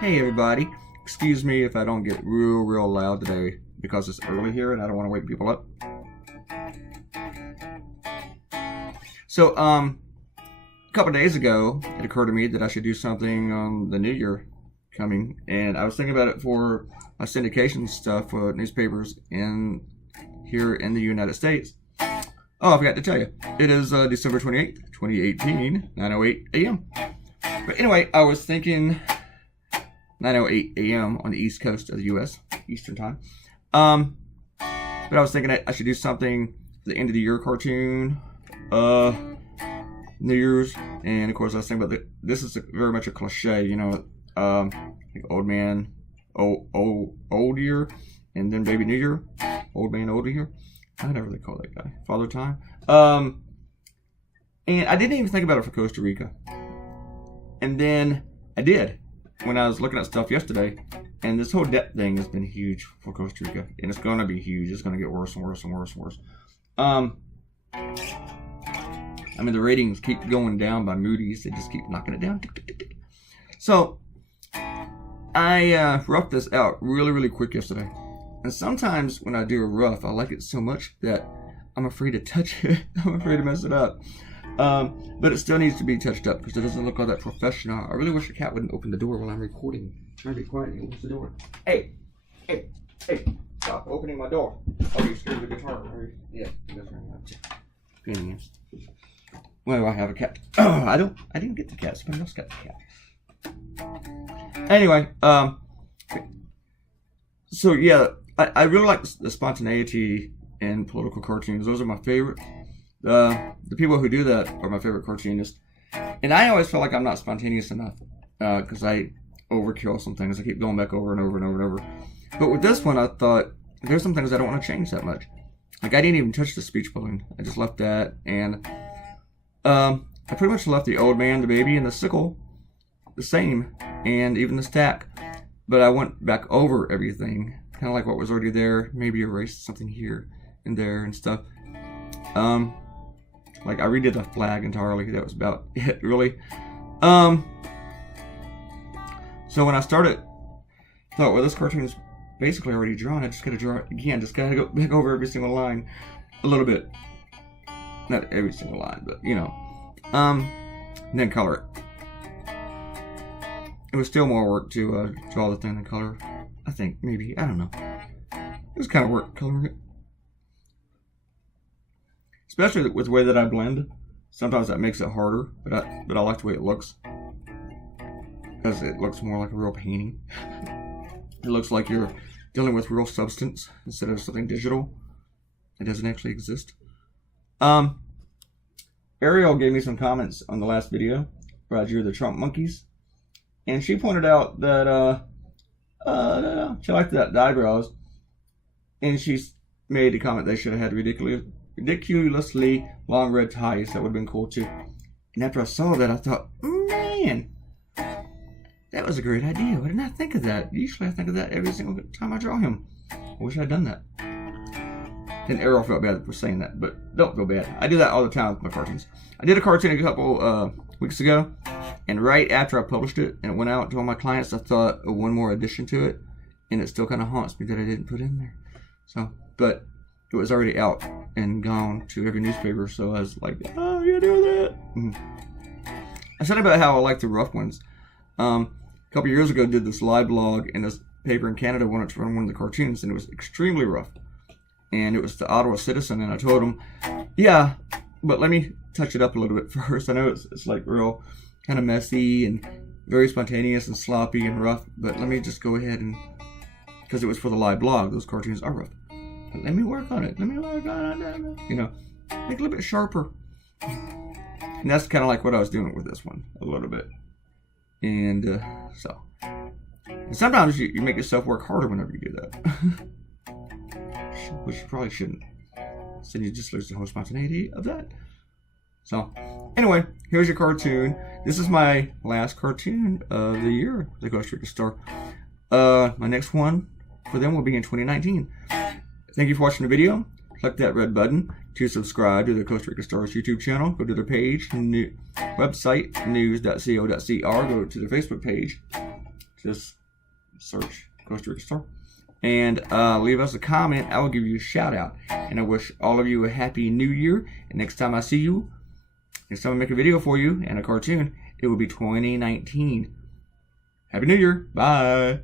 Hey everybody, excuse me if I don't get real loud today because it's early here and I don't want to wake people up. So, a couple days ago, it occurred to me that I should do something on the new year coming, and I was thinking about it for my syndication stuff for newspapers here in the United States. Oh, I forgot to tell you, it is December 28th, 2018, 9:08 a.m. But anyway, I was thinking 9:08 a.m. on the East Coast of the U.S. Eastern Time. But I was thinking I should do something for the end of the year cartoon, New Year's, and of course I was thinking about this is very much a cliche, you know, like old man, old year, and then baby New Year, old man, old year. I never really call that guy Father Time. And I didn't even think about it for Costa Rica, and then I did when I was looking at stuff yesterday, and this whole debt thing has been huge for Costa Rica, and it's going to be huge. It's going to get worse and worse and worse and worse. I mean, the ratings keep going down by Moody's. They just keep knocking it down. Tick, tick, tick, tick. So I roughed this out really quick yesterday. And sometimes when I do a rough, I like it so much that I'm afraid to touch it. I'm afraid to mess it up. But it still needs to be touched up because it doesn't look all that professional. I really wish the cat wouldn't open the door while I'm recording. Try to be quiet. He opens the door. Hey, stop opening my door. Oh, you scared the guitar. Yeah, he doesn't have to. Well, I have a cat. I didn't get the cat. Somebody else got the cat. Anyway, so yeah, I really like the spontaneity in political cartoons. Those are my favorite. The people who do that are my favorite cartoonists. And I always feel like I'm not spontaneous enough because I overkill some things. I keep going back over and over and over and over. But with this one, I thought there's some things I don't want to change that much. Like I didn't even touch the speech balloon. I just left that, and I pretty much left the old man, the baby, and the sickle the same, and even the stack. But I went back over everything, kind of like what was already there. Maybe erased something here and there and stuff. Like I redid the flag entirely. That was about it, really. So when I started, I thought, well, this cartoon is basically already drawn. I just got to draw it again. Just got to go back over every single line a little bit. Not every single line, but you know. And then color it. It was still more work to draw the thing than color. I think maybe, I don't know. It was kind of work coloring it. Especially with the way that I blend. Sometimes that makes it harder, but I like the way it looks. Because it looks more like a real painting. It looks like you're dealing with real substance instead of something digital. It doesn't actually exist. Ariel gave me some comments on the last video where I drew the Trump monkeys. And she pointed out that she liked the eyebrows. And she made a comment they should have had ridiculously long red ties. That would have been cool too. And after I saw that, I thought, man, that was a great idea. Why didn't I think of that? Usually I think of that every single time I draw him. I wish I'd done that. And Ariel felt bad for saying that, but don't feel bad. I do that all the time with my cartoons. I did a cartoon a couple weeks ago, and right after I published it and it went out to all my clients, I thought of one more addition to it, and it still kind of haunts me that I didn't put in there. So, but it was already out and gone to every newspaper, so I was like, oh, you do that. I said about how I like the rough ones. A couple years ago, I did this live blog, and this paper in Canada wanted to run one of the cartoons, and it was extremely rough. And it was the Ottawa Citizen, and I told him, yeah, but let me touch it up a little bit first. I know it's like real kind of messy and very spontaneous and sloppy and rough, but let me just go ahead and, because it was for the live blog, those cartoons are rough. But let me work on it. You know, make it a little bit sharper. And that's kind of like what I was doing with this one, a little bit. And so, and sometimes you make yourself work harder whenever you do that. Which you probably shouldn't. So you just lose the whole spontaneity of that. So, anyway, here's your cartoon. This is my last cartoon of the year, the Costa Rica Star. My next one for them will be in 2019. Thank you for watching the video. Click that red button to subscribe to the Costa Rica Stars YouTube channel. Go to their page, website, news.co.cr. Go to their Facebook page. Just search Costa Rica store. And leave us a comment. I will give you a shout out. And I wish all of you a happy new year. And next time I see you, next time I make a video for you and a cartoon, it will be 2019. Happy New Year. Bye.